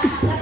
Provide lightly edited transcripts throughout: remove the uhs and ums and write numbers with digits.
Antara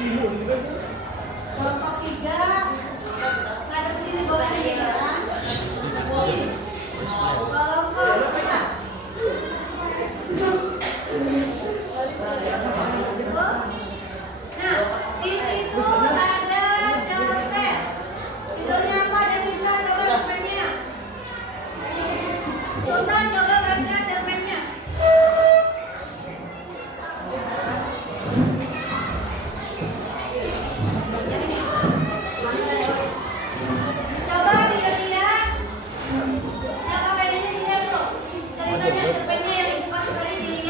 Kelompok 3 ngadep ke sini boleh ya. Kelompok 4. Nah, di situ ada cerpen. Judulnya apa? Ada Sultan, coba cerpennya. Sultan, coba baca cerpennya. Coba dilihat. Nah, kameranya dilihat tuh. Ceritanya cerpennya yang pas sekali dilihat.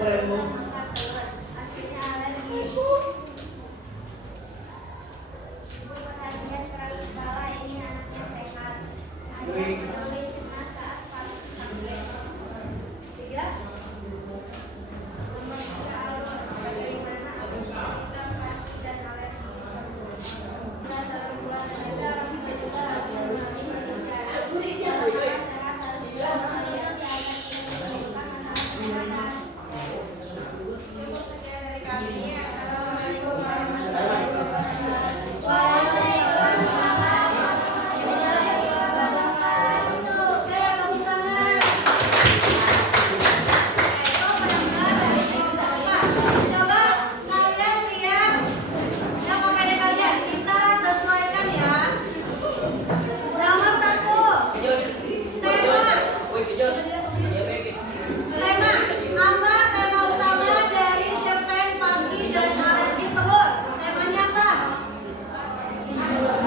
bosan makan telur. Akhirnya alergi. Ibu perhatian keras kepala, ingin anaknya sehat. Ayah peduli cemas saat sakit. 3. Nomor 3 alur. Bagaimana alur cerita pasti dan alergi? Nah, satu bulan saja kita juga lagi Indonesia. Sehat harus juga mengalami alergi menyebabkan masalah kesehatan. Cukup sekian dari kami. Assalamualaikum warahmatullahi wabarakatuh. Waalaikumsalam warahmatullahi wabarakatuh. Oke, tepuk tangan. Coba kalian lihat yang pakai kalian, kita sesuaikan ya. Nomor 1, tema tema utama dari cerpen pagi dan alergi telur. Temanya apa?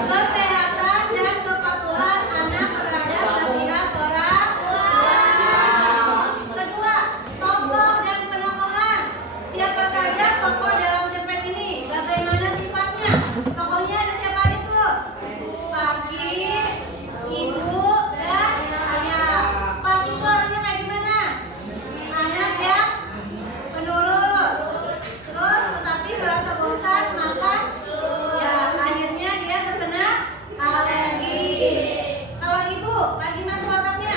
Kesehatan dan kepatuhan anak terhadap nasihat orang tua. Kedua, tokoh dan penokohan. Siapa saja tokoh dalam cerpen ini? Bagaimana sifatnya? Tokohnya ada siapa itu? Pagi, ibu, dan ayah. Pagi itu orangnya kayak gimana? Anak yang penurut. Terus tetapi merasa bosan makan. Ya, akhirnya dia terkena alergi. Kalau ibu, kayak gimana tuh wataknya?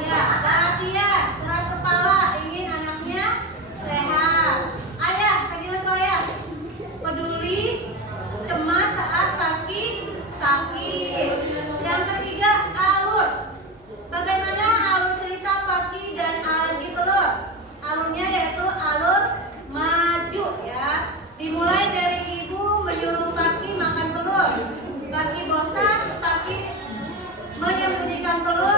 Ya, perhatian, keras kepala, ingin anaknya sehat. Ayah, kayak gimana tuh ayah? Peduli, cemas saat pagi sakit. Yang ketiga, alur. Bagaimana alur cerita pagi dan alergi telur? Alurnya yaitu alur maju ya. Dimulai dari ibu menyuruh Paki makan telur. Paki bosan, Paki menyembunyikan telur